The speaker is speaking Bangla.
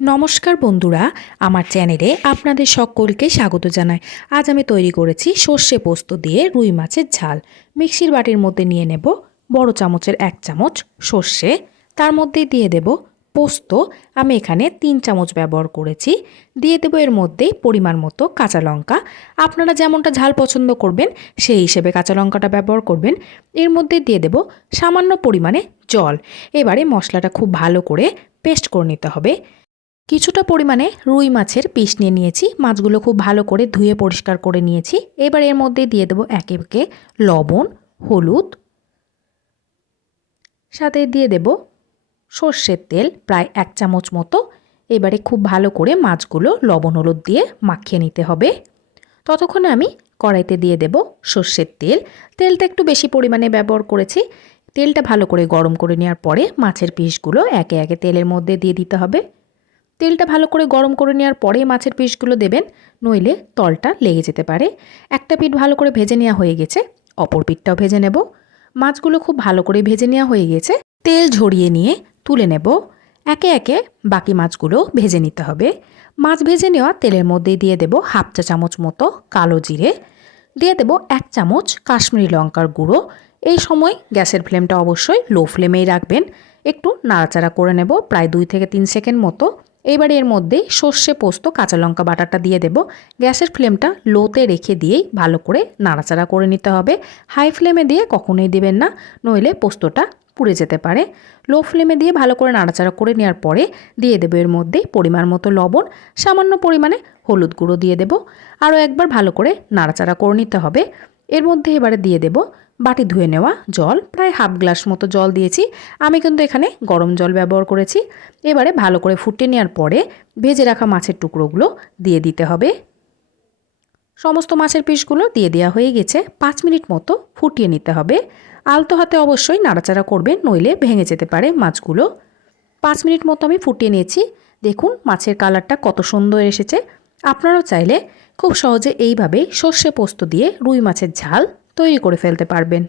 নমস্কার বন্ধুরা, আমার চ্যানেলে আপনাদের সকলকে স্বাগত জানাই। আজ আমি তৈরি করেছি সর্ষে পোস্ত দিয়ে রুই মাছের ঝাল। মিক্সির বাটির মধ্যে নিয়ে নেব বড় চামচের 1 চামচ সর্ষে, তার মধ্যে দিয়ে দেব পোস্ত। আমি এখানে 3 চামচ ব্যবহার করেছি। দিয়ে দেব এর মধ্যে পরিমাণ মতো কাঁচা লঙ্কা। আপনারা যেমনটা ঝাল পছন্দ করবেন সেই হিসেবে কাঁচা লঙ্কাটা ব্যবহার করবেন। এর মধ্যে দিয়ে দেব সামান্য পরিমাণে জল। এবারে মশলাটা খুব ভালো করে পেস্ট করে নিতে হবে। কিছুটা পরিমাণে রুই মাছের পিস নিয়ে নিয়েছি। মাছগুলো খুব ভালো করে ধুয়ে পরিষ্কার করে নিয়েছি। এবার এর মধ্যে দিয়ে দেবো একে একে লবণ, হলুদ, সাথে দিয়ে দেব সর্ষের তেল প্রায় 1 চামচ মতো। এবারে খুব ভালো করে মাছগুলো লবণ হলুদ দিয়ে মাখিয়ে নিতে হবে। ততক্ষণে আমি কড়াইতে দিয়ে দেব সর্ষের তেল। তেলটা একটু বেশি পরিমাণে ব্যবহার করেছি। তেলটা ভালো করে গরম করে নেওয়ার পরে মাছের পিসগুলো একে একে তেলের মধ্যে দিয়ে দিতে হবে। তেলটা ভালো করে গরম করে নেওয়ার পরেই মাছের পিসগুলো দেবেন, নইলে তলটা লেগে যেতে পারে। একটা পিঠ ভালো করে ভেজে নেওয়া হয়ে গেছে, অপর পিঠটাও ভেজে নেব। মাছগুলো খুব ভালো করে ভেজে নেওয়া হয়ে গেছে। তেল ঝরিয়ে নিয়ে তুলে নেব। একে একে বাকি মাছগুলো ভেজে নিতে হবে। মাছ ভেজে নেওয়া তেলের মধ্যে দিয়ে দেব 1/2 চা চামচ মতো কালো জিরে, দিয়ে দেব 1 চামচ কাশ্মীরি লঙ্কার গুঁড়ো। এই সময় গ্যাসের ফ্লেমটা অবশ্যই লো ফ্লেমেই রাখবেন। একটু নাড়াচাড়া করে নেব প্রায় 2 থেকে 3 সেকেন্ড মতো। এবারে এর মধ্যে সর্ষে পোস্ত কাঁচা লঙ্কা বাটাটা দিয়ে দেব। গ্যাসের ফ্লেমটা লোতে রেখে দিয়েই ভালো করে নাড়াচাড়া করে নিতে হবে। হাই ফ্লেমে দিয়ে কখনোই দেবেন না, নইলে পোস্তটা পুড়ে যেতে পারে। লো ফ্লেমে দিয়ে ভালো করে নাড়াচাড়া করে নেওয়ার পরে দিয়ে দেবো এর মধ্যে পরিমাণ মতো লবণ, সামান্য পরিমাণে হলুদ গুঁড়ো দিয়ে দেব। আরও একবার ভালো করে নাড়াচাড়া করে নিতে হবে। এর মধ্যে এবারে দিয়ে দেব বাটি ধুয়ে নেওয়া জল, প্রায় 1/2 গ্লাস মতো জল দিয়েছি। আমি কিন্তু এখানে গরম জল ব্যবহার করেছি। এবারে ভালো করে ফুটিয়ে নেওয়ার পরে ভেজে রাখা মাছের টুকরোগুলো দিয়ে দিতে হবে। সমস্ত মাছের পিসগুলো দিয়ে দেওয়া হয়ে গেছে। 5 মিনিট মতো ফুটিয়ে নিতে হবে। আলতো হাতে অবশ্যই নাড়াচাড়া করবেন, নইলে ভেঙে যেতে পারে মাছগুলো। 5 মিনিট মতো আমি ফুটিয়ে নিয়েছি। দেখুন মাছের কালারটা কত সুন্দর এসেছে। আপনারাও চাইলে খুব সহজে এইভাবে সর্ষে পোস্ত দিয়ে রুই মাছের ঝাল তৈরি করে ফেলতে পারবেন।